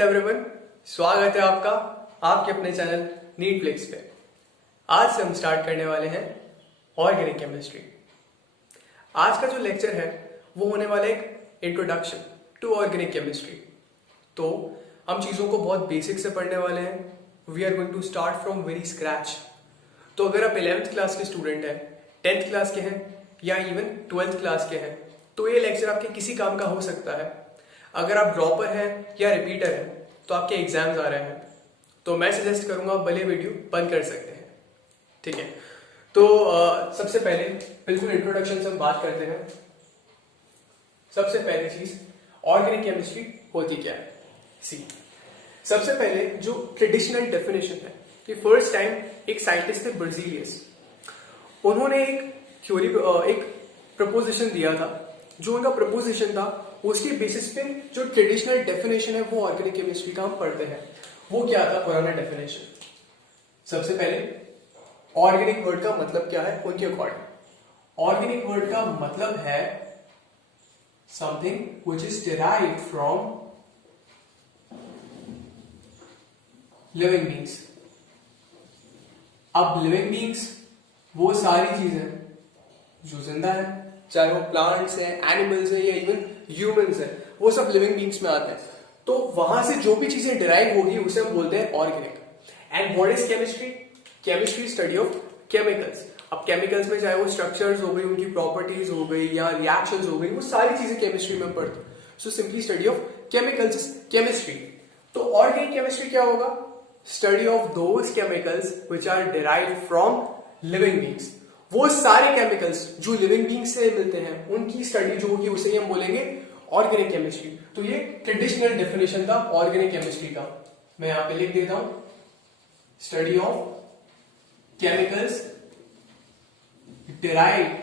नमस्ते एवरीवन, स्वागत है आपका आपके अपने चैनल नीट फ्लिक्स पे। आज से हम स्टार्ट करने वाले हैं ऑर्गेनिक केमिस्ट्री। आज का जो लेक्चर है वो होने वाला है एक इंट्रोडक्शन टू ऑर्गेनिक केमिस्ट्री। तो हम चीज़ों को बहुत बेसिक से पढ़ने वाले हैं। We are going to start from very scratch. तो अगर आप 11th क्लास के स्टूडेंट हैं, 10th क्लास के हैं या इवन 12th क्लास के हैं तो ये लेक्चर आपके किसी काम का हो सकता है। अगर आप ड्रॉपर हैं या रिपीटर हैं तो आपके एग्जाम्स आ रहे हैं तो मैं सजेस्ट करूंगा आप भले वीडियो बंद कर सकते हैं। ठीक है, तो सबसे पहले बिल्कुल इंट्रोडक्शन से हम बात करते हैं। सबसे पहली चीज ऑर्गेनिक केमिस्ट्री होती क्या है। सी सबसे पहले जो ट्रेडिशनल डेफिनेशन है कि फर्स्ट टाइम एक साइंटिस्ट थे बर्जीलियस, उन्होंने एक थ्योरी एक प्रपोजिशन दिया था। जो उनका प्रपोजिशन था उसके बेसिस पे जो ट्रेडिशनल डेफिनेशन है वो ऑर्गेनिक केमिस्ट्री का हम पढ़ते हैं। वो क्या था पुराना डेफिनेशन? सबसे पहले ऑर्गेनिक वर्ड का मतलब क्या है उनके अकॉर्डिंग। ऑर्गेनिक वर्ड का मतलब है something which is derived from living beings. अब लिविंग बीइंग्स वो सारी चीजें जो जिंदा है, चाहे वो प्लांट्स हैं, एनिमल्स हैं या इवन ह्यूमंस हैं, वो सब लिविंग बीइंग्स में आते हैं। तो वहां से जो भी चीजें डिराइव होगी उसे हम बोलते हैं organic. And what is chemistry? Chemistry study of chemicals. अब केमिकल्स में चाहे वो स्ट्रक्चर्स हो गई, उनकी प्रॉपर्टीज हो गई या रिएक्शंस हो गई, वो सारी चीजें केमिस्ट्री में पढ़ते हैं। So simply study of chemicals is chemistry. तो ऑर्गेनिक केमिस्ट्री क्या होगा? Study of those chemicals which are derived from living beings. वो सारे केमिकल्स जो लिविंग बीइंग्स से मिलते हैं उनकी स्टडी जो होगी उसे हम बोलेंगे ऑर्गेनिक केमिस्ट्री। तो ये ट्रेडिशनल डेफिनेशन था ऑर्गेनिक केमिस्ट्री का। मैं यहां पे लिख देता हूं, study of chemicals derived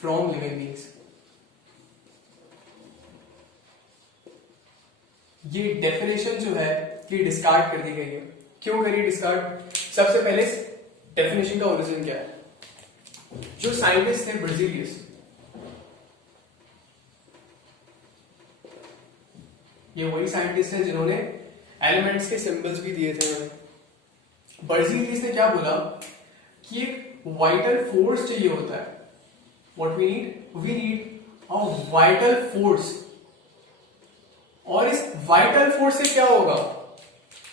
from living beings. ये डेफिनेशन जो है ये डिस्कार्ड कर दी गई है। क्यों करी डिस्कार्ड? सबसे पहले डेफिनेशन का ओरिजिन क्या है? जो साइंटिस्ट थे बर्जीलियस, ये वही साइंटिस्ट है जिन्होंने एलिमेंट्स के सिंबल्स भी दिए थे उन्हें। बर्जीलियस ने क्या बोला कि एक वाइटल फोर्स चाहिए होता है। What we need a vital force. और इस वाइटल फोर्स से क्या होगा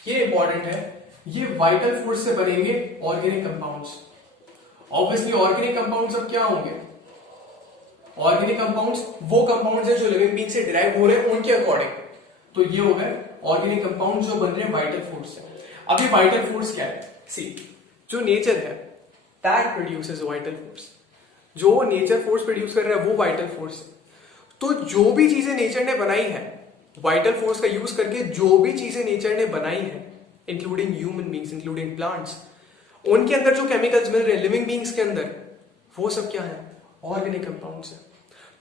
ये इंपॉर्टेंट है। ये वाइटल फोर्स से बनेंगे organic compounds. Obviously organic compounds अब क्या होंगे? ऑर्गेनिक कंपाउंड्स वो कंपाउंड्स हैं जो लिविंग बीइंग से डिराइव हो रहे हैं उनके अकॉर्डिंग। तो ये हो गए ऑर्गेनिक कंपाउंड्स जो बन रहे हैं वाइटल फोर्स से। अब ये वाइटल फोर्स क्या है? सी जो नेचर है दैट प्रोड्यूसेस वाइटल फोर्स। जो नेचर फोर्स प्रोड्यूस कर रहा है वो वाइटल फोर्स है। तो जो भी चीजें नेचर ने बनाई है वाइटल फोर्स का यूज करके, जो भी चीजें नेचर ने बनाई है including human beings, including plants, उनके अंदर जो केमिकल्स मिल रहे हैं लिविंग बीइंग्स के अंदर, वो सब क्या है? ऑर्गेनिक कंपाउंड्स है।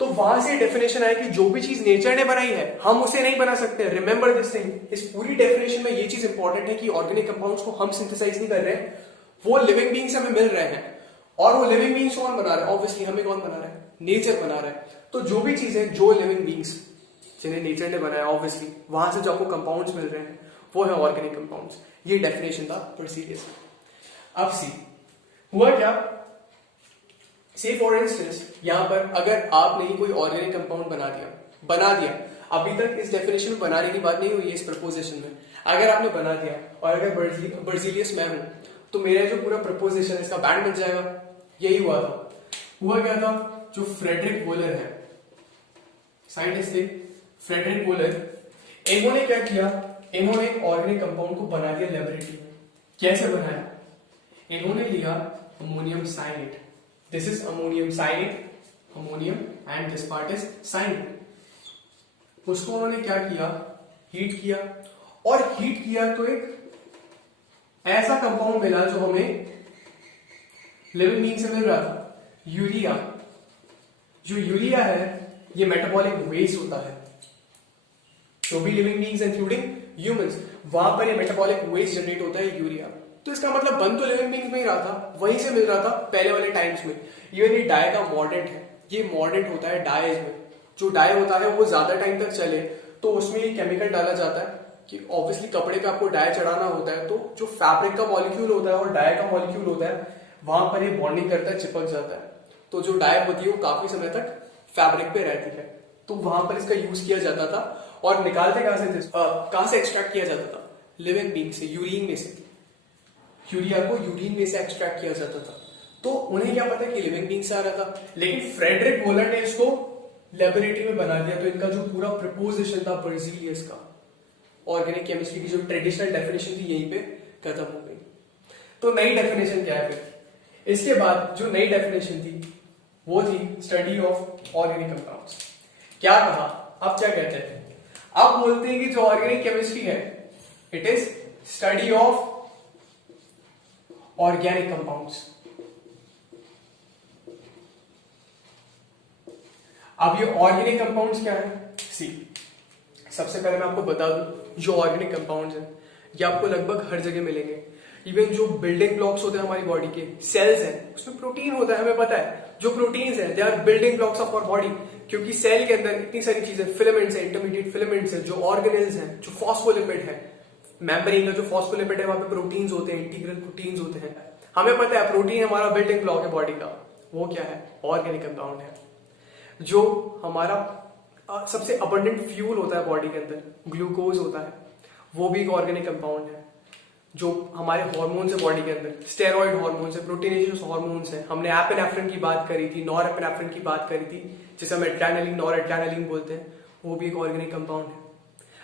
तो वहां से डेफिनेशन आया कि जो भी चीज नेचर ने बनाई है हम उसे नहीं बना सकते। Remember this thing. इस पूरी डेफिनेशन में ये चीज इंपॉर्टेंट है कि ऑर्गेनिक कंपाउंड्स को हम सिंथेसाइज नहीं कर रहे हैं, वो लिविंग बीइंग्स हमें मिल रहे हैं। और वो लिविंग बीइंग्स कौन बना रहा है? ऑब्वियसली हमें कौन बना रहा है? नेचर बना रहा है। तो जो भी चीजें जो लिविंग बीइंग्स जिन्हें नेचर ने बनाया, ऑब्वियसली वहां से जो आपको कंपाउंड्स मिल रहे हैं वो है ऑर्गेनिक कंपाउंड्स। ये डेफिनेशन था बर्जीलियस। अब सी हुआ क्या? से फॉर इंस्टेंस यहां पर अगर आपने ही कोई ऑर्गेनिक कंपाउंड बना दिया, अभी तक इस डेफिनेशन में बनाने की बात नहीं हुई है इस प्रपोजिशन में। अगर आपने बना दिया और अगर बर्जीलियस मैं हूं तो मेरा जो पूरा प्रपोजिशन इसका बैंड बन जाएगा। यही हुआ था। हुआ क्या था? जो फ्रेडरिक वोलर है, साइंटिस्ट थे फ्रेडरिक वोलर, इन्होंने क्या किया? इन्होंने एक ऑर्गेनिक कंपाउंड को बना दिया लेबोरेटरी में। कैसे बनाया? इन्होंने लिया ammonium cyanate. This is ammonium cyanate, ammonium and this part is cyanate. उसको उन्होंने क्या किया? हीट किया। और हीट किया तो एक ऐसा कंपाउंड मिला जो हमें लिविंग बीइंग से मिल रहा था, यूरिया। जो यूरिया है ये मेटाबॉलिक वेस्ट होता है। जो भी लिविंग बीइंग्स इंक्लूडिंग ह्यूमंस, वहां पर ये मेटाबॉलिक वेस्ट जनरेट होता है यूरिया। तो इसका मतलब बन तो लिविंग बीइंग्स में ही रहा था, वहीं से मिल रहा था पहले वाले टाइम्स में। इवन ये डाई का मॉर्डेंट है, ये मॉर्डेंट होता है डाइज में। जो डाई होता है वो ज्यादा टाइम तक चले तो उसमें ये केमिकल डाला जाता है कि ऑब्वियसली कपड़े पे आपको डाई चढ़ाना होता है, तो जो फैब्रिक का मॉलिक्यूल होता है और डाई का मॉलिक्यूल होता है वहां पर ये बॉन्डिंग करता है, चिपक जाता है, तो जो डाई होती है वो काफी समय तक फैब्रिक पे रहती है। तो वहां पर इसका यूज किया जाता था। और निकालते कहां से एक्सट्रैक्ट किया जाता था? लिविंग बीइंग से, यूरिन में से। यूरिया को यूरिन में से एक्सट्रैक्ट किया जाता था। तो उन्हें क्या पता कि लिविंग बीइंग से आ रहा था, लेकिन फ्रेडरिक वोलर ने इसको लेबोरेटरी में बना दिया। तो इनका जो पूरा प्रपोजिशन था बर्जीलियस का, ऑर्गेनिक केमिस्ट्री की जो ट्रेडिशनल डेफिनेशन थी यहीं पे खत्म हो गई। तो नई डेफिनेशन क्या है फिर? इसके बाद जो नई डेफिनेशन थी वो थी स्टडी ऑफ ऑर्गेनिक कंपाउंड्स। क्या कहा? अब क्या कहते हैं? अब बोलते हैं कि जो ऑर्गेनिक केमिस्ट्री है it is study of organic compounds. अब ये ऑर्गेनिक कंपाउंड्स क्या है? सी, सबसे पहले मैं आपको बता दूं जो ऑर्गेनिक कंपाउंड्स हैं ये आपको लगभग हर जगह मिलेंगे। इवन जो बिल्डिंग ब्लॉक्स होते हैं हमारी बॉडी के, सेल्स हैं, उसमें प्रोटीन होता है, हमें पता है। जो प्रोटीन्स हैं they are building blocks of our body, क्योंकि सेल के अंदर इतनी सारी चीजें, फिलामेंट्स हैं, इंटरमीडिएट फिलामेंट्स हैं, जो ऑर्गेनेल्स हैं, जो फॉस्फोलिपिड है, मेम्ब्रेन का जो फॉस्फोलिपिड है वहां पे प्रोटीन्स होते हैं, इंटीग्रल प्रोटीन्स होते हैं। हमें पता है प्रोटीन हमारा बिल्डिंग ब्लॉक है बॉडी का, वो क्या है? ऑर्गेनिक कंपाउंड है। जो हमारा सबसे अबंडेंट फ्यूल होता है बॉडी के अंदर, ग्लूकोज होता है, वो भी एक ऑर्गेनिक कंपाउंड है। जो हमारे हार्मोन्स है बॉडी के अंदर, स्टेरॉइड हार्मोन्स है, प्रोटीनेशियस हार्मोन्स है, हमने एपिनेफ्रिन की बात करी थी, नॉर एपिनेफ्रिन की बात करी थी, जिसे हम एड्रेनालिन, नॉर एड्रेनालिन बोलते हैं, वो भी एक ऑर्गेनिक कंपाउंड है।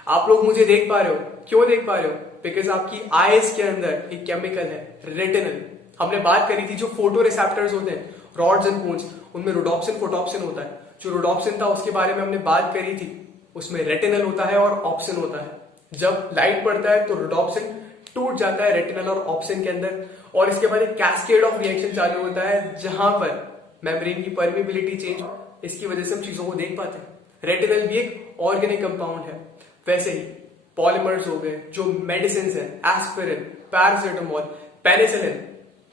आप लोग मुझे देख पा रहे हो, क्यों देख पा रहे हो? बिकॉज आपकी आईज के अंदर एक केमिकल है रेटिनल। हमने बात करी थी जो फोटो रिसेप्टर्स होते हैं, रॉड्स एंड कोन्स, उनमें रोडोप्सिन फोटोप्सिन होता है। जो रोडोप्सिन था उसके बारे में हमने बात करी थी, उसमें रेटिनल होता है और ऑप्सिन होता है। जब लाइट पड़ता है तो रोडोप्सिन टूट जाता है रेटिनल और ऑप्सिन के अंदर, और इसके बाद एक कैस्केड ऑफ रिएक्शन चालू होता है जहां पर मेम्ब्रेन की परमिबिलिटी चेंज, इसकी वजह से हम चीजों को देख पाते हैं। रेटिनल भी एक ऑर्गेनिक कंपाउंड है। वैसे ही पॉलीमर्स हो गए, जो मेडिसिन है, एस्पिरिन, पैरासिटामोल,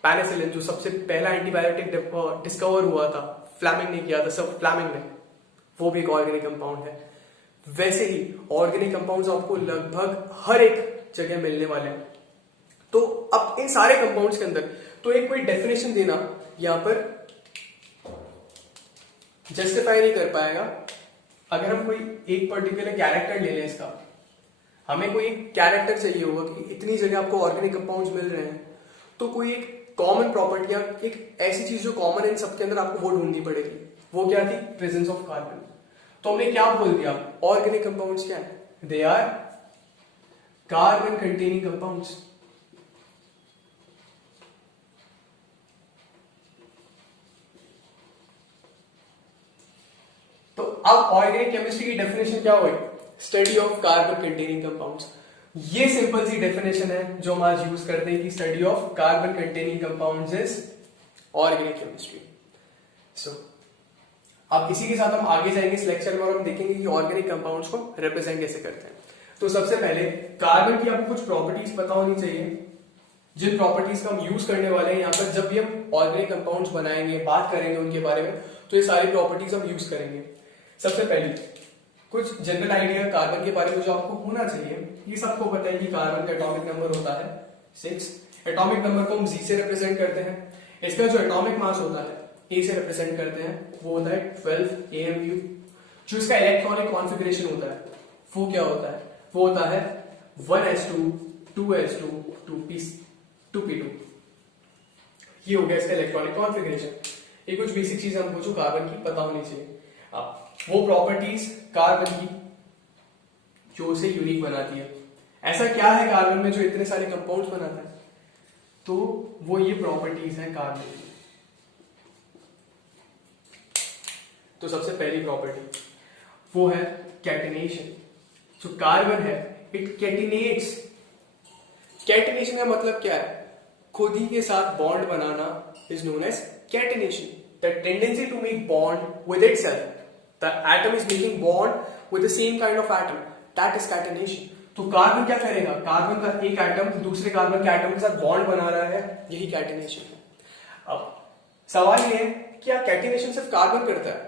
पेनिसिलिन जो सबसे पहला एंटीबायोटिक डिस्कवर हुआ था, फ्लेमिंग ने किया था, सब फ्लेमिंग ने, वो भी एक ऑर्गेनिक कंपाउंड है। वैसे ही ऑर्गेनिक कंपाउंड्स आपको लगभग हर एक जगह मिलने वाले हैं। तो अब इन सारे कंपाउंड्स के अंदर तो एक कोई डेफिनेशन देना यहां पर जस्टिफाई नहीं कर पाएगा। अगर हम कोई एक पर्टिकुलर कैरेक्टर ले लें इसका, हमें कोई एक कैरेक्टर चाहिए होगा कि इतनी जगह आपको ऑर्गेनिक कंपाउंड्स मिल रहे हैं, तो कोई एक कॉमन प्रॉपर्टी या एक ऐसी चीज जो कॉमन है इन सबके अंदर, आपको वो ढूंढनी पड़ेगी। वो क्या थी? Presence of carbon. तो हमने क्या बोल दिया? ऑर्गेनिक कंपाउंड्स क्या है? They are carbon containing compounds. तो अब ऑर्गेनिक केमिस्ट्री की डेफिनेशन क्या हुई? Study of carbon containing compounds. ये सिंपल सी डेफिनेशन है जो हम आज यूज करते हैं कि study of carbon containing compounds is organic chemistry. So अब इसी के साथ हम आगे जाएंगे इस लेक्चर में और हम देखेंगे कि ऑर्गेनिक कंपाउंड्स को रिप्रेजेंट कैसे करते हैं। तो सबसे पहले कार्बन की आपको कुछ प्रॉपर्टीज पता होनी चाहिए, जिन प्रॉपर्टीज का हम यूज करने वाले हैं यहाँ पर जब भी हम ऑर्गेनिक कंपाउंड्स बनाएंगे, बात करेंगे उनके बारे में, तो ये सारी प्रॉपर्टीज हम यूज करेंगे। सबसे पहले कुछ जनरल आइडिया कार्बन के बारे में जो आपको होना चाहिए। ये सबको पता है कि कार्बन का एटॉमिक नंबर होता है 6। एटॉमिक नंबर को हम जी से रिप्रेजेंट करते हैं। इसका जो एटॉमिक मास होता है ए से रिप्रेजेंट करते हैं, वो होता है 12 AMU। जो इसका इलेक्ट्रॉनिक कॉन्फ़िगरेशन होता है वो क्या होता है? वो होता है 1s2 2s2 2p2। ये हो गया इसका इलेक्ट्रॉनिक कॉन्फ़िगरेशन। ये कुछ बेसिक चीजें हमको जो कार्बन की पता होनी चाहिए। अब वो प्रॉपर्टीज कार्बन की जो उसे यूनिक बनाती है। ऐसा क्या है कार्बन में जो इतने सारे कंपाउंड्स बनाता है? तो वो ये प्रॉपर्टीज है कार्बन की। तो सबसे पहली प्रॉपर्टी वो है कैटिनेशन। जो कार्बन है इट कैटिनेट्स। कैटिनेशन का मतलब क्या है? खुद ही के साथ बॉन्ड बनाना is known as catenation. The tendency to make bond with itself. The atom is making bond with the same kind of atom. That is catenation. तो कार्बन क्या करेगा? कार्बन का एक एटम दूसरे कार्बन के एटम के साथ बॉन्ड बना रहा है, यही कैटिनेशन है। अब सवाल ये है क्या कैटिनेशन सिर्फ कार्बन करता है?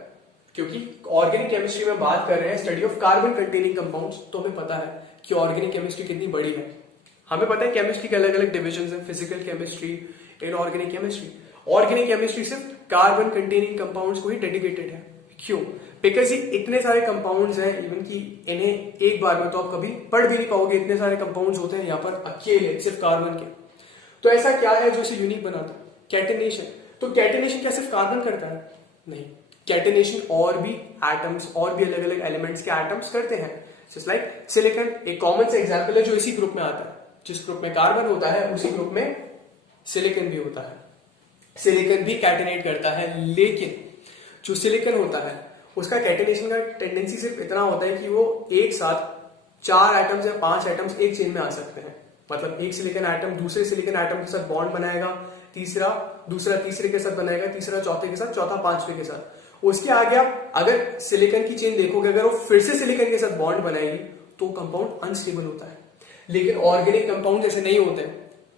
क्योंकि ऑर्गेनिक केमिस्ट्री में बात कर रहे हैं study of carbon containing compounds, तो हमें पता है कि ऑर्गेनिक केमिस्ट्री कितनी बड़ी है। हमें पता है केमिस्ट्री के अलग अलग डिविजन है, physical chemistry, inorganic chemistry. Organic chemistry सिर्फ कार्बन कंटेनिंग कंपाउंड्स को ही डेडिकेटेड है। क्यों? बिकॉज ये इतने सारे कंपाउंड्स हैं इवन कि इन्हें एक बार में तो आप कभी पढ़ भी नहीं पाओगे, इतने सारे कंपाउंड्स होते हैं यहाँ पर अकेले सिर्फ कार्बन के। तो ऐसा क्या है जो इसे यूनिक बनाता है? कैटेनेशन। तो कैटेनेशन क्या सिर्फ कार्बन करता है? नहीं, कैटेनेशन और भी एटम्स और भी अलग अलग एलिमेंट्स के एटम्स करते हैं। जस्ट लाइक सिलिकॉन एक कॉमन सा एग्जांपल है जो इसी ग्रुप में आता है। जिस ग्रुप में कार्बन होता है उसी ग्रुप में सिलिकॉन भी होता है। सिलिकॉन भी कैटेनेट करता है, लेकिन जो सिलिकॉन होता है उसका कैटेनेशन का टेंडेंसी सिर्फ इतना होता है कि वो एक साथ 4 एटम्स या 5 एटम्स एक चेन में आ सकते हैं। मतलब एक सिलिकॉन एटम दूसरे सिलिकॉन एटम के साथ बॉन्ड बनाएगा, दूसरा तीसरे के साथ बनाएगा, तीसरा चौथे के साथ, चौथा पांचवे के साथ। उसके आगे आप अगर सिलिकॉन की चेन देखोगे, अगर वो फिर से सिलिकॉन के साथ बॉन्ड बनाएगी तो कंपाउंड अनस्टेबल होता है। लेकिन ऑर्गेनिक कंपाउंड ऐसे नहीं होते हैं।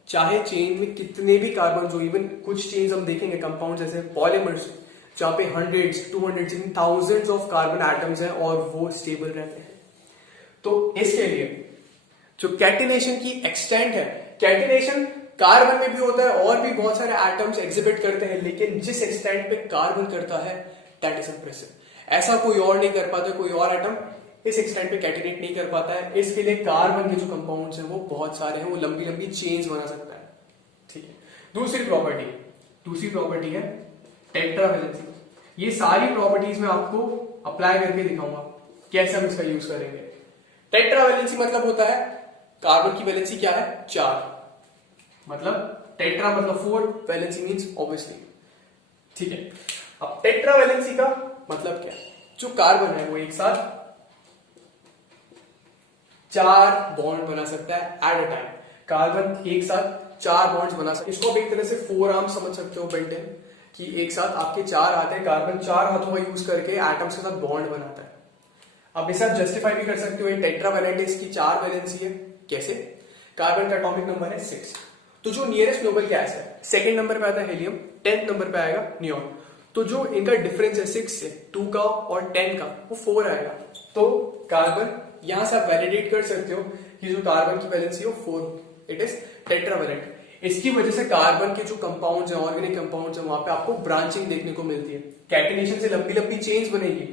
चाहे चेन में कितने भी कार्बन हो, इवन कुछ चेन्स हम देखेंगे कंपाउंड जैसे पॉलीमर्स जहां पे 100s, 200s, thousands of carbon atoms हैं और वो स्टेबल रहते हैं। तो इसके लिए जो कैटेनेशन की एक्सटेंट है, कैटेनेशन कार्बन में भी होता है और भी बहुत सारे एटम्स एग्जिबिट करते हैं, लेकिन जिस एक्सटेंट पे कार्बन करता है दैट इज इंप्रेसिव। ऐसा कोई और नहीं कर पाता, कोई और एटम इस एक्सटेंट पे कैटेनेट नहीं कर पाता है। इसके लिए कार्बन के जो कंपाउंड्स हैं वो बहुत सारे हैं, वो लंबी लंबी चेन्स बना सकता है। ठीक है। दूसरी प्रॉपर्टी है टेट्रावैलेंसी। ये सारी प्रॉपर्टीज मैं आपको अप्लाई करके दिखाऊंगा कैसे हम इसका यूज करेंगे। टेट्रावैलेंसी मतलब होता है कार्बन की वैलेंसी क्या है? 4। मतलब टेट्रा मतलब 4, वैलेंसी मींस ऑब्वियसली। ठीक है। अब टेट्रावैलेंसी का मतलब क्या है? जो कार्बन है वो एक साथ 4 बॉन्ड बना सकता है एट अ टाइम। कार्बन एक साथ 4 बॉन्ड्स बना सकता है। इसको आप एक तरह से 4 आर्म समझ सकते हो बेंटेन, कि एक साथ आपके 4 हाथ हैं, कार्बन 4 हाथों का यूज करके एटम्स के साथ बॉन्ड बनाता है। अब इसे आप जस्टिफाई भी कर सकते हो, ये टेट्रावैलेंट है, इसकी 4 वैलेंसी है। कैसे? कार्बन का एटॉमिक नंबर है 6। तो जो नियरेस्ट नोबल गैस है, सेकंड नंबर पे आता है हीलियम, 10th नंबर पे आएगा नियॉन। तो जो इनका डिफरेंस है 6 से 2 का और 10 का, वो 4 आएगा। तो कार्बन यहां से आप वैलिडेट कर सकते हो कि जो कार्बन की वैलेंसी है वो 4, इट इज टेट्रावैलेंट। इसकी वजह से कार्बन के जो कंपाउंड्स हैं, ऑर्गेनिक कंपाउंड्स हैं, वहां पे आपको ब्रांचिंग देखने को मिलती है। कैटेनेशन से लंबी लंबी चेन्स बनेगी,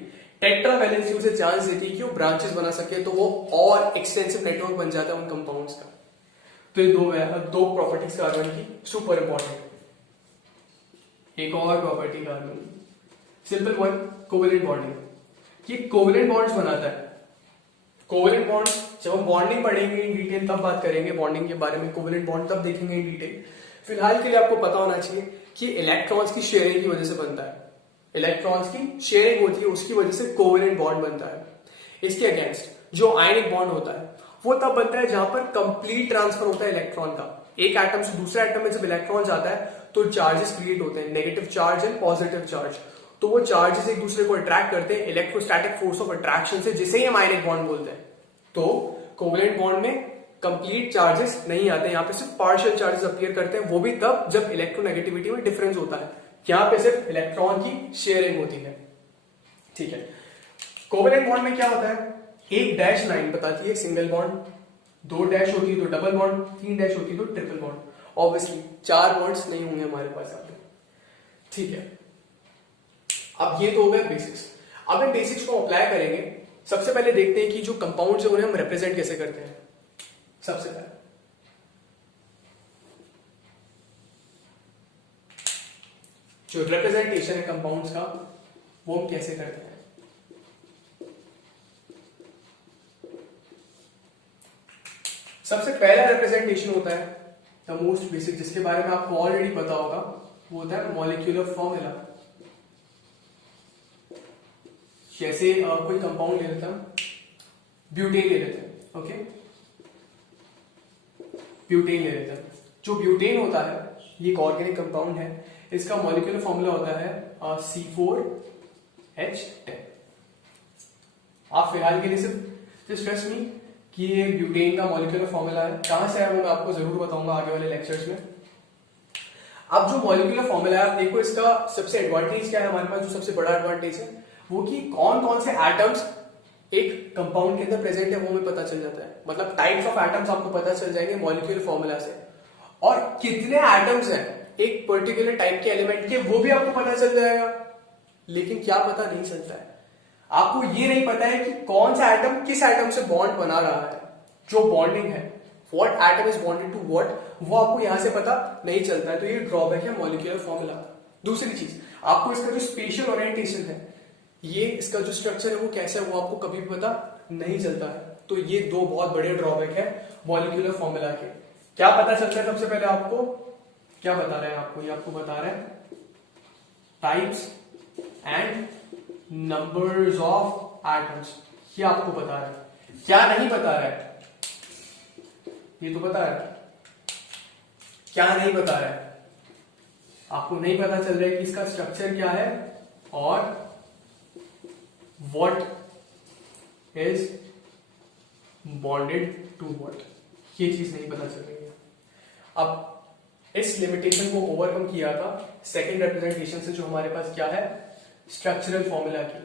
टेट्रावैलेंसी उसे चांस देती है कि वो ब्रांचेस बना सके, तो वो और एक्सटेंसिव नेटवर्क बन जाता है उन कंपाउंड्स का। तो ये दो प्रॉपर्टीज कार्बन की सुपर इंपॉर्टेंट। एक और property carbon simple one, covalent bonding. ये कोवेलेंट बॉन्ड्स बनाता है। कोवेलेंट बॉन्ड्स जब हम बॉन्डिंग पढ़ेंगे इन डिटेल तब बात करेंगे बॉन्डिंग के बारे में, कोवेलेंट बॉन्ड तब देखेंगे इन डिटेल। फिलहाल के लिए आपको पता होना चाहिए कि इलेक्ट्रॉन्स की शेयरिंग की वजह से बनता है। इलेक्ट्रॉन्स की शेयरिंग होती है, उसकी वजह से कोवेलेंट बॉन्ड बनता है। इसके अगेंस्ट जो आयनिक बॉन्ड होता है वो तब बनता है जहां पर कंप्लीट ट्रांसफर होता है इलेक्ट्रॉन का। एक एटम से दूसरे एटम में जब इलेक्ट्रॉन जाता है तो चार्जेस क्रिएट होते हैं, negative charge and positive charge. तो वो चार्जेस एक दूसरे को अट्रैक्ट करते हैं इलेक्ट्रोस्टैटिक फोर्स ऑफ अट्रैक्शन से, जिसे ही हम आयनिक बॉन्ड बोलते हैं। तो कोवेलेंट बॉन्ड में कंप्लीट चार्जेस नहीं आते, यहाँ पे सिर्फ पार्शियल चार्जेस अपीयर करते हैं, वो भी तब जब इलेक्ट्रोनेगेटिविटी में डिफरेंस होता है। यहाँ पे सिर्फ इलेक्ट्रॉन की शेयरिंग होती है। ठीक है। कोवेलेंट बॉन्ड में क्या होता है? एक डैश लाइन बताती है सिंगल बॉन्ड, 2 डैश होती है तो डबल बॉन्ड, 3 डैश होती है तो ट्रिपल बॉन्ड। ऑब्वियसली 4 बॉन्ड्स नहीं होंगे हमारे पास यहाँ पे। ठीक है। अब ये तो हो गया बेसिक्स। अब इन बेसिक्स को अप्लाई करेंगे। सबसे पहले देखते हैं कि जो कंपाउंड्स है उन्हें हम रिप्रेजेंट कैसे करते हैं। सबसे पहले जो रिप्रेजेंटेशन है कंपाउंड्स का वो हम कैसे करते हैं। सबसे पहला रिप्रेजेंटेशन होता है द मोस्ट बेसिक, जिसके बारे में आपको ऑलरेडी पता होगा, वो होता है मॉलिक्यूलर फॉर्मूला। जैसे कोई कंपाउंड ले लेता हूं, ब्यूटेन ले लेते हैं। ओके, ब्यूटेन ले लेते हैं। जो ब्यूटेन होता है ये एक ऑर्गेनिक कंपाउंड है। इसका मॉलिक्यूलर फॉर्मूला होता है C4H10। आप फिलहाल के लिए सिर्फ जस्ट ट्रस्ट मी कि ये ब्यूटेन का मॉलिक्यूलर फॉर्मूला है। कहां से है वो मैं आपको जरूर बताऊंगा आगे वाले लेक्चर्स में। अब जो मॉलिक्यूलर फॉर्मूला है, आप देखो इसका सबसे एडवांटेज क्या है हमारे पास, जो सबसे बड़ा एडवांटेज है, वो कि कौन कौन से एटम्स एक कंपाउंड के अंदर प्रेजेंट है वो हमें पता चल जाता है, मतलब टाइप्स ऑफ एटम्स आपको पता चल जाएंगे मॉलिक्यूलर फॉर्मूला से, और कितने एटम्स हैं एक पर्टिकुलर टाइप के एलिमेंट के वो भी आपको पता चल जाएगा। लेकिन क्या पता नहीं चलता है, आपको ये नहीं पता है कि कौन सा एटम किस एटम से बॉन्ड बना रहा है, जो बॉन्डिंग है what atom is bonded to what, वो आपको यहां से पता नहीं चलता है। तो ये ड्रॉबैक है मॉलिक्यूलर फॉर्मूला। दूसरी चीज, आपको इसका जो स्पेशल ओरिएंटेशन है, ये इसका जो स्ट्रक्चर है वो कैसा है वो आपको कभी भी पता नहीं चलता है। तो ये दो बहुत बड़े ड्रॉबैक है मॉलिक्यूलर फॉर्मूला के। क्या पता चलता है सबसे पहले आपको, क्या बता रहे हैं आपको, ये आपको बता रहे हैं types and numbers of atoms, ये आपको बता रहा है। क्या नहीं बता रहा है, ये तो बता रहा है, क्या नहीं बता रहा है, आपको नहीं पता चल रहा है कि इसका स्ट्रक्चर क्या है और what is bonded to what, ये चीज नहीं पता चल रही है। अब इस लिमिटेशन को ओवरकम किया था सेकंड रिप्रेजेंटेशन से, जो हमारे पास क्या है स्ट्रक्चरल फॉर्मूला की।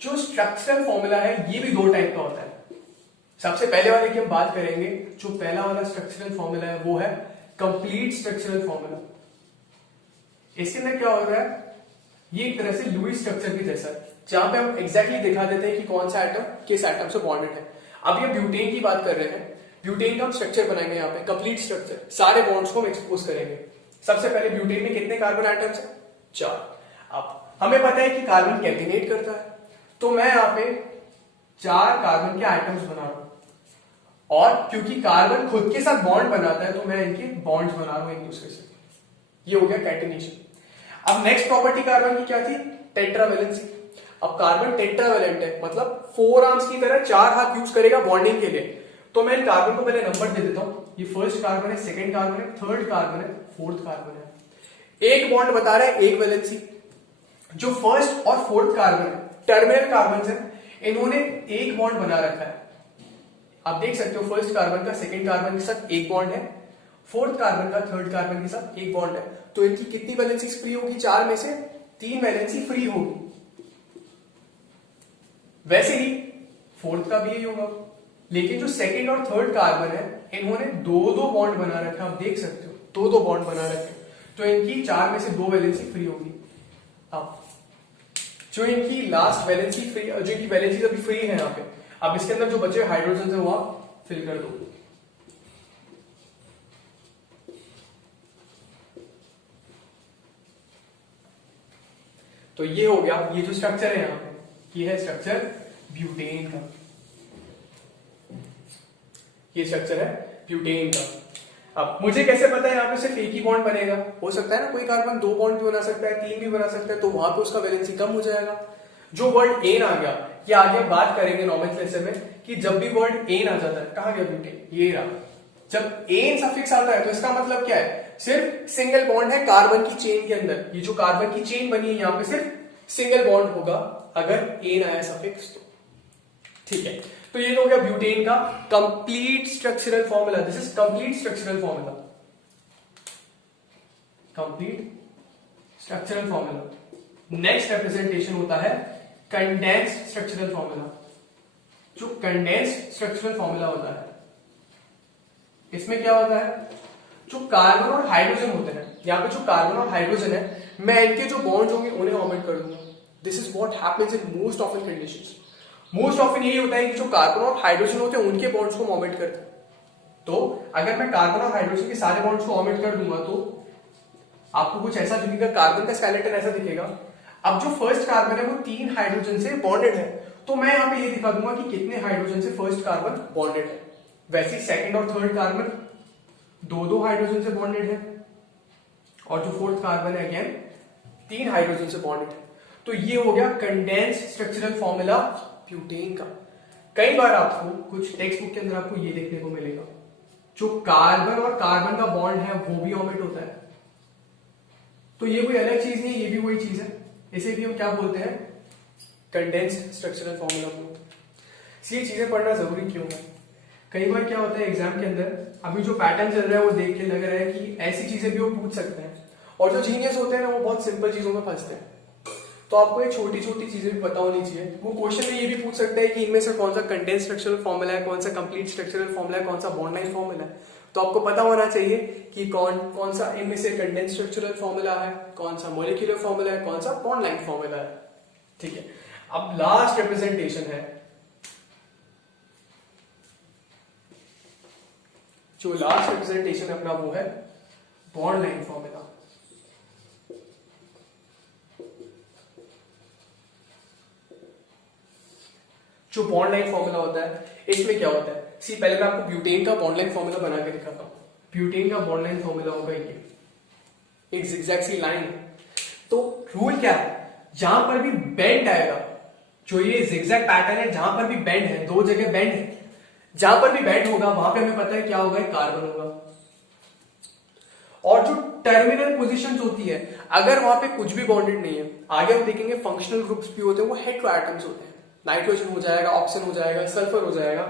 जो स्ट्रक्चरल फॉर्मूला है ये भी दो टाइप का होता है। सबसे पहले वाले की हम बात करेंगे, जो पहला वाला स्ट्रक्चरल फॉर्मूला है वो है कंप्लीट स्ट्रक्चरल फॉर्मूला। इसके अंदर क्या होता है, ये एक तरह से लुईस स्ट्रक्चर की जैसा है, जहां पे हम एग्जैक्टली दिखा देते हैं कि कौन सा एटम किस एटम से बॉन्डेड है। अब ये ब्यूटेन की बात कर रहे हैं, ब्यूटेन का हम स्ट्रक्चर बनाएंगे यहाँ पे कंप्लीट स्ट्रक्चर, सारे बॉन्ड्स को हम एक्सपोज करेंगे। सबसे पहले ब्यूटेन में कितने कार्बन एटम्स है, 4। अब हमें पता है कि कार्बन कैटिनेट करता है, तो मैं यहाँ पे 4 कार्बन के एटम्स बना रहा हूं, और क्योंकि कार्बन खुद के साथ बॉन्ड बनाता है तो मैं इनके बॉन्ड्स बना रहा हूं एक दूसरे से। ये हो गया कैटिनेशन। अब नेक्स्ट प्रॉपर्टी कार्बन की क्या थी, टेट्रावेलेंसी। अब कार्बन टेट्रावेलेंट है, मतलब 4 आर्म्स की तरह 4 हाथ यूज करेगा बॉन्डिंग के लिए। तो मैं कार्बन को पहले नंबर दे देता हूं, ये फर्स्ट कार्बन है, सेकंड कार्बन है, थर्ड कार्बन है, फोर्थ कार्बन है। एक बॉन्ड बता रहा है एक वैलेंसी। जो फर्स्ट और फोर्थ कार्बन है टर्मिनल कार्बन है, इन्होंने एक बॉन्ड बना रखा है। आप देख सकते हो फर्स्ट कार्बन का सेकंड कार्बन के साथ एक बॉन्ड है, फोर्थ कार्बन का थर्ड कार्बन के साथ एक बॉन्ड है। तो इनकी कितनी वैलेंसी फ्री होगी, 4 में से 3 वैलेंसी फ्री होगी। वैसे ही फोर्थ का भी यही होगा, लेकिन जो सेकंड और थर्ड कार्बन है इन्होंने 2-2 बॉन्ड बना रखे, आप देख सकते हो 2-2 बॉन्ड बना रखे, तो इनकी 4 में से 2 वैलेंसी फ्री होगी। अब जो इनकी लास्ट वैलेंसी फ्री, जो इनकी वैलेंसी अभी फ्री है यहाँ पे, अब इसके अंदर जो बचे हाइड्रोजन है वो आप फिल कर दो। तो ये हो गया, ये जो स्ट्रक्चर है यहाँ पे, ये है स्ट्रक्चर ब्यूटेन का, ये स्ट्रक्चर है ब्यूटेन का। अब मुझे कैसे पता है यहाँ पे सिर्फ एक ही बॉन्ड बनेगा, हो सकता है ना कोई कार्बन 2 बॉन्ड भी बना सकता है, 3 भी बना सकता है, तो वहां पे उसका वैलेंसी कम हो जाएगा। जो वर्ड एन आ गया, ये आगे बात करेंगे नॉमेनक्लेचर में कि जब भी वर्ड एन आ जाता है, कहां गया ब्यूटेन, ये रहा, जब एन सफिक्स आता है तो इसका मतलब क्या है, सिर्फ सिंगल बॉन्ड है कार्बन की चेन के अंदर। ये जो कार्बन की चेन बनी है यहाँ पे सिर्फ सिंगल बॉन्ड होगा अगर एन आया सफिक्स तो। ठीक है, तो ये तो हो गया ब्यूटेन का complete structural formula. This is complete structural formula, complete structural formula. Next representation होता है कंडेंस्ड स्ट्रक्चरल फॉर्मूला। जो कंडेंस्ड स्ट्रक्चरल फॉर्मूला होता है, इसमें क्या होता है, जो कार्बन और हाइड्रोजन होते हैं, यहाँ पे जो कार्बन और हाइड्रोजन है, मैं इनके जो बॉन्ड्स होंगे उन्हें ओमिट कर दूंगा। This is what happens in most often conditions. Most often यही होता है कि जो कार्बन और हाइड्रोजन होते हैं उनके बॉन्ड्स को ओमिट करते हैं। तो अगर मैं कार्बन और हाइड्रोजन के सारे बॉन्ड्स को ओमिट कर दूंगा तो आपको कुछ ऐसा दिखेगा, कार्बन का स्केलेटन ऐसा दिखेगा। अब जो फर्स्ट कार्बन है वो 3 हाइड्रोजन से बॉन्डेड है, तो मैं यहाँ पे ये दिखा दूंगा कि कितने हाइड्रोजन से फर्स्ट कार्बन बॉन्डेड है। वैसे सेकंड और थर्ड कार्बन 2-2 हाइड्रोजन से बॉन्डेड है, और जो फोर्थ कार्बन है अगेन 3 हाइड्रोजन से बॉन्डेड है। तो ये हो गया कंडेंस्ड स्ट्रक्चरल फॉर्मूला ब्यूटेन का। कई बार आपको कुछ टेक्स्ट बुक के अंदर आपको ये देखने को मिलेगा, जो कार्बन और कार्बन का बॉन्ड है वो भी ओमिट होता है। तो ये कोई अलग चीज नहीं है, ये भी वही चीज है। इसे भी हम क्या बोलते हैं, कंडेंस्ड स्ट्रक्चरल फॉर्मूला बोलते हैं। ये चीजें पढ़ना जरूरी क्यों है, कई बार क्या होता है एग्जाम के अंदर, अभी जो पैटर्न चल रहा है वो देख के लग रहा है कि ऐसी चीजें भी वो पूछ सकते हैं, और जो जीनियस होते हैं ना वो बहुत सिंपल चीजों में फंसते हैं। तो आपको ये छोटी छोटी चीजें भी पता होनी चाहिए। वो क्वेश्चन में ये भी पूछ सकता है कि इनमें से कौन सा कंडेंस स्ट्रक्चरल फॉर्मूला है, कौन सा कंप्लीट स्ट्रक्चरल फॉर्मूला है, कौन सा बॉन्ड लाइन फॉर्मूला है। तो आपको पता होना चाहिए कि कौन कौन सा इनमें से कंडेंस स्ट्रक्चरल फॉर्मूला है, कौन सा मॉलिक्यूलर फॉर्मूला है, कौन सा बॉन्ड लाइन फॉर्मूला है। ठीक है, अब लास्ट रिप्रेजेंटेशन है, जो लास्ट रिप्रेजेंटेशन अपना वो है बॉन्ड लाइन फॉर्मूला। जो बॉन्ड लाइन फॉर्मूला होता है, इसमें क्या होता है, पहले मैं आपको ब्यूटेन का बॉन्ड लाइन फॉर्मूला बना के दिखाता हूं। ब्यूटेन का बॉन्ड लाइन फॉर्मूला होगा ये, एक जिगजैग सी लाइन। तो रूल क्या है, जहां पर भी बेंड आएगा, जो ये जिगजैग पैटर्न है, जहां पर भी बेंड है, दो जगह बेंड है, जहां पर भी बेंड होगा वहां पे हमें पता है क्या होगा, कार्बन होगा। और जो टर्मिनल पोजीशंस होती है, अगर वहां पे कुछ भी बॉन्डेड नहीं है, आगे हम देखेंगे फंक्शनल ग्रुप्स भी होते हैं, वो हेटेरो एटम्स होते हैं, नाइट्रोजन हो जाएगा, ऑक्सीजन हो जाएगा, सल्फर हो जाएगा।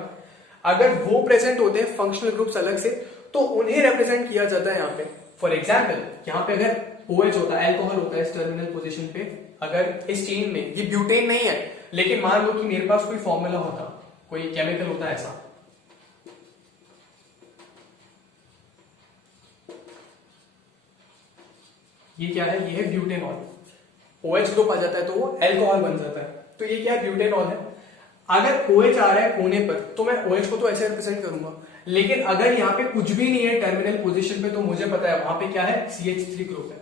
अगर वो प्रेजेंट होते हैं फंक्शनल ग्रुप्स अलग से, तो उन्हें रिप्रेजेंट किया जाता है यहाँ पे। फॉर एग्जाम्पल यहाँ पे अगर OH होता है, एल्कोहल होता है इस टर्मिनल पोजीशन पे, अगर इस चेन में ये ब्यूटेन नहीं है, लेकिन मान लो कि मेरे पास कोई फॉर्मूला होता, कोई केमिकल होता ऐसा, ये क्या है, ये है ब्यूटेनॉल। OH ग्रुप आ जाता है तो वो एल्कोहल बन जाता है, तो ये क्या है, ब्यूटेनॉल है। अगर OH आ रहा है कोने पर तो मैं OH को तो ऐसे रिप्रेजेंट करूंगा, लेकिन अगर यहाँ पे कुछ भी नहीं है टर्मिनल पोजीशन पे, तो मुझे पता है वहां पे क्या है, CH3 ग्रुप है,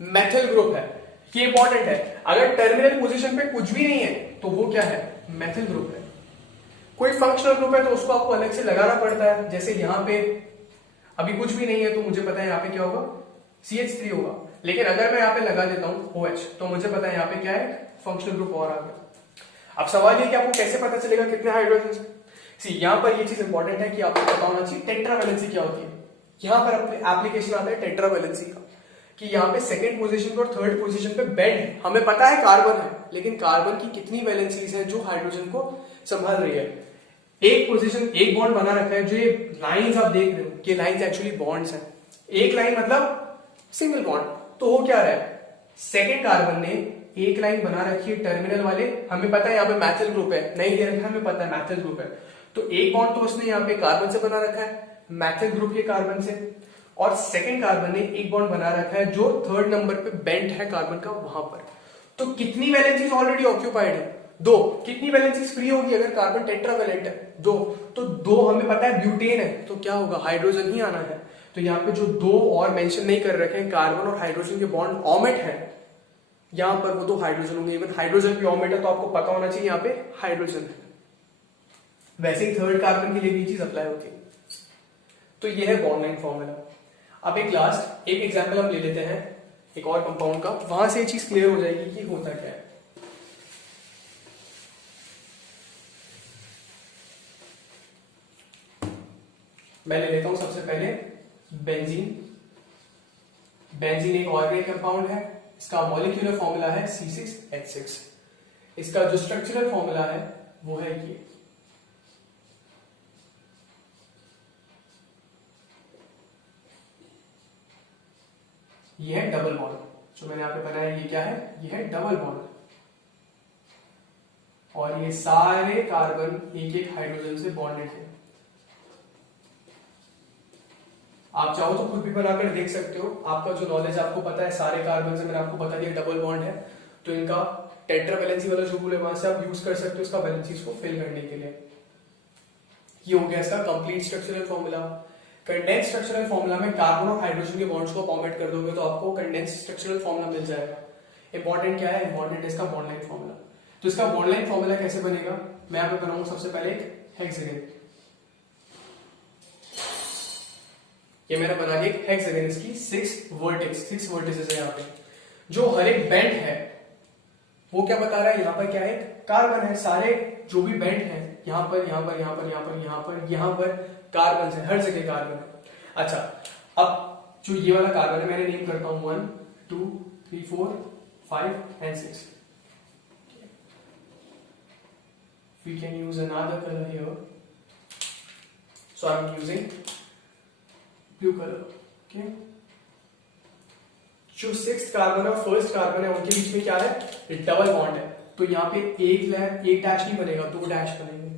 मेथिल ग्रुप है। ये इंपॉर्टेंट है, अगर टर्मिनल पोजीशन पे कुछ भी नहीं है तो वो क्या है, मेथिल ग्रुप है। कोई फंक्शनल ग्रुप है तो उसको आपको अलग से लगाना पड़ता है, जैसे यहाँ पे अभी कुछ भी नहीं है तो मुझे पता है यहाँ पे क्या होगा, CH3 होगा। लेकिन अगर मैं यहाँ पे लगा देता हूँ OH, तो मुझे पता है यहाँ पे क्या है, फंक्शनल ग्रुप और आ गया। अब सवाल ये कि आपको कैसे पता चलेगा कितने हाइड्रोजन है। यहाँ पर ये चीज इंपॉर्टेंट है कि आपको पता होना चाहिए टेट्रावैलेंसी क्या होती है। यहाँ पर अपने एप्लीकेशन आता है टेट्रावैलेंसी का, कि यहाँ पे सेकंड पोजीशन और थर्ड पोजीशन पे बेंड है, हमें पता है कार्बन है, लेकिन कार्बन की कितनी वैलेंसीज है जो हाइड्रोजन को संभाल रही है। एक पोजीशन, एक बॉन्ड बना रखा है, जो ये लाइंस आप देख रहे हो, ये लाइंस एक्चुअली बॉन्ड्स हैं। एक लाइन मतलब सिंगल बॉन्ड, तो हो क्या रहा है, सेकेंड कार्बन ने एक लाइन बना रखी है टर्मिनल वाले, हमें पता है यहाँ पे मैथिल ग्रुप है, नहीं दे रखा है, हमें पता है मैथिल ग्रुप है, तो एक बॉन्ड तो उसने यहाँ पे कार्बन से बना रखा है, मैथिल ग्रुप के कार्बन से, और सेकंड कार्बन ने एक बॉन्ड बना रखा है जो थर्ड नंबर पे बेंट है कार्बन का, वहां पर। तो कितनी वैलेंसीज ऑलरेडी ऑक्यूपाइड है, दो। कितनी वैलेंसीज फ्री होगी अगर कार्बन टेट्रावैलेंट है, दो। तो दो हमें पता है ब्यूटेन है, तो क्या होगा, हाइड्रोजन ही आना है। तो यहाँ पे जो दो और मेंशन नहीं कर रखे हैं, कार्बन और हाइड्रोजन के बॉन्ड ओमिट है, यहां पर वो दो हाइड्रोजन होंगे। इवन हाइड्रोजन भी ओमिट है, तो आपको पता होना चाहिए यहाँ पे हाइड्रोजन है। वैसे ही थर्ड कार्बन के लिए भी चीज अप्लाई होती है। तो ये है बॉन्ड लाइन फॉर्मूला। अब एक लास्ट एक एग्जांपल हम ले लेते हैं एक और कंपाउंड का, वहां से ये चीज क्लियर हो जाएगी कि होता क्या है। मैं ले लेता हूं सबसे पहले बेंजीन। बेंजीन एक ऑर्गेनिक कंपाउंड है, इसका मॉलिक्यूलर फॉर्मूला है C6H6। इसका जो स्ट्रक्चरल फॉर्मूला है वो है ये है डबल बॉन्ड। जो मैंने यहां पे बनाया ये क्या है, ये है डबल बॉन्ड, और ये सारे कार्बन एक एक हाइड्रोजन से बॉन्डेड है। आप चाहो तो खुद भी बनाकर देख सकते हो, आपका जो नॉलेज आपको पता है सारे कार्बन से, मैंने आपको बता दिया डबल बॉन्ड है, तो इनका टेट्रावैलेंसी वाला जो रूल है वहां से आप यूज कर सकते हो इसका वैलेंसीज को फिल करने के लिए। ये हो गया इसका complete structural formula. Condense structural formula में कार्बन और हाइड्रोजन के बॉन्ड्स को फॉर्मेट कर दोगे तो आपको कंडेंस स्ट्रक्चरल फॉर्मूला मिल जाएगा। इंपॉर्टेंट क्या है, इंपॉर्टेंट है इसका बॉन्ड लाइन फॉर्मूला। तो इसका बॉन्ड लाइन फॉर्मूला कैसे बनेगा, मैं यहाँ पे बनाऊंगा सबसे पहले एक हेक्सागन। ये मैंने बना दिया एक हेक्सागन, इसकी 6 वर्टिसेस है यहाँ पे। जो हर एक बेंट है वो क्या बता रहा है, यहाँ पर क्या है, कार्बन है। सारे जो भी बेंट है यहाँ पर, यहाँ पर, यहाँ पर, यहाँ पर, यहाँ पर, यहाँ पर कार्बन है, हर जगह कार्बन है। अच्छा, अब जो ये वाला कार्बन है मैंने नेम करता हूं 1 2 3 4 5 and 6। We can use another color here, so I'm using blue color. Okay, जो 6th कार्बन और 1st कार्बन है उनके बीच में क्या है, डबल बॉन्ड है, तो यहाँ पे एक डैश नहीं बनेगा, 2 डैश बनेंगे।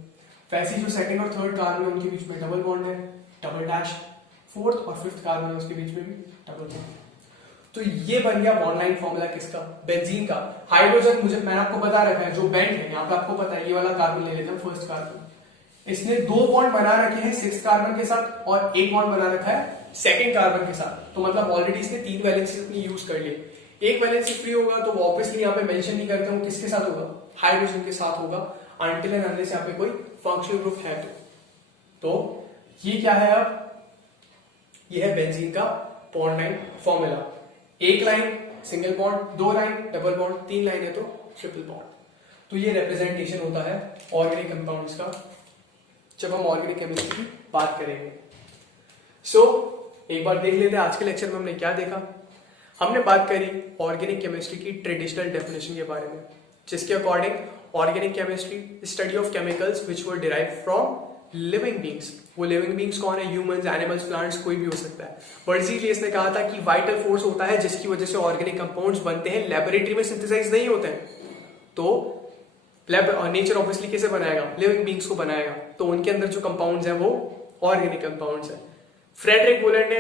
वैसे जो 2nd और 3rd कार्बन है उनके बीच में डबल बॉन्ड है, डबल डैश। 4th और 5th कार्बन है उसके बीच में भी डबल बॉन्ड। तो ये बन गया बॉन्ड लाइन फॉर्मूला किसका, बेंजीन का। हाइड्रोजन मुझे मैंने आपको बता रखा है, जो बेंड है यहाँ पे आपको पता है, ये वाला कार्बन ले लेते हैं 1st कार्बन, इसने 2 बॉन्ड बना रखे हैं 6th कार्बन के साथ और 1 बॉन्ड बना रखा है 2nd कार्बन के साथ। तो मतलब ऑलरेडी इसने 3 वैलेंसी अपनी यूज कर ली। एक वैलेंसी फ्री होगा तो वो ऑब्वियसली यहाँ पे मेंशन नहीं करते हूँ किसके साथ होगा, हाइड्रोजन के साथ होगा, अनटिल एंड अनलेस यहाँ पे कोई फंक्शनल ग्रुप है तो ये क्या है, अब ये है बेंजीन का बॉन्ड लाइन फॉर्मूला। एक line single bond, 2 line double bond, 3 line है तो ट्रिपल बॉन्ड। तो ये रिप्रेजेंटेशन होता है ऑर्गेनिक कंपाउंड्स का जब हम ऑर्गेनिक केमिस्ट्री की बात करेंगे। एक बार देख लेते हैं आज के लेक्चर में हमने क्या देखा। हमने बात करी ऑर्गेनिक केमिस्ट्री की ट्रेडिशनल डेफिनेशन के बारे में, जिसके according organic chemistry study of chemicals which were derive from living beings. वो लिविंग बींग्स कौन है, ह्यूमंस, एनिमल्स, प्लांट्स, कोई भी हो सकता है। बर्जीलियस इसने कहा था कि वाइटल फोर्स होता है जिसकी वजह से ऑर्गेनिक कंपाउंड्स बनते हैं, लेबोरेटरी में सिंथेसाइज नहीं होते हैं। तो नेचर ऑब्वियसली कैसे बनाएगा, लिविंग बींग्स को बनाएगा, तो उनके अंदर जो कंपाउंड्स हैं वो ऑर्गेनिक कंपाउंड्स हैं। फ्रेडरिक वुलर ने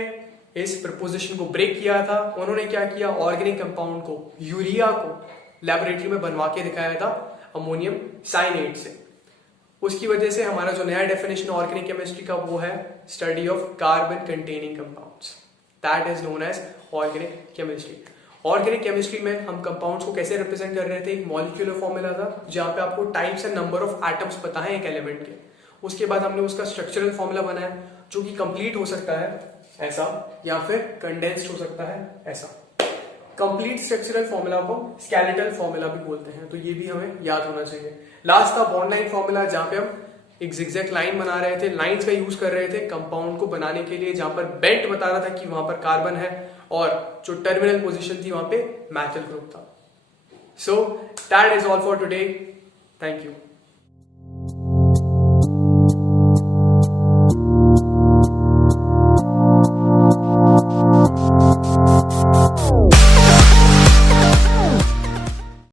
इस प्रपोजिशन को ब्रेक किया था। उन्होंने क्या किया, ऑर्गेनिक कंपाउंड को, यूरिया को लेबोरेटरी में बनवा के दिखाया था अमोनियम साइनेट से। उसकी वजह से हमारा जो नया डेफिनेशन ऑर्गेनिक केमिस्ट्री का वो है study of carbon containing compounds, that is known as organic chemistry. Organic chemistry में हम कंपाउंड्स को कैसे रिप्रेजेंट कर रहे थे, एक मॉलिक्यूलर फॉर्मूला था जहां पे आपको types and number of atoms पता है एक एलिमेंट के। उसके बाद हमने उसका स्ट्रक्चरल फॉर्मूला बनाया जो कि कंप्लीट हो सकता है ऐसा या फिर कंडेंस्ड हो सकता है ऐसा। कंप्लीट स्ट्रक्चरल फॉर्मूला को स्केलेटल फॉर्मूला भी बोलते हैं, तो ये भी हमें याद होना चाहिए। लास्ट था बॉन्ड लाइन फॉर्मूला, जहां पे हम एक जिगजैग लाइन बना रहे थे, लाइंस का यूज कर रहे थे कंपाउंड को बनाने के लिए, जहां पर बेंट बता रहा था कि वहां पर कार्बन है और जो टर्मिनल पोजीशन थी वहां पे मैथल ग्रुप था। So that is all for today, thank you.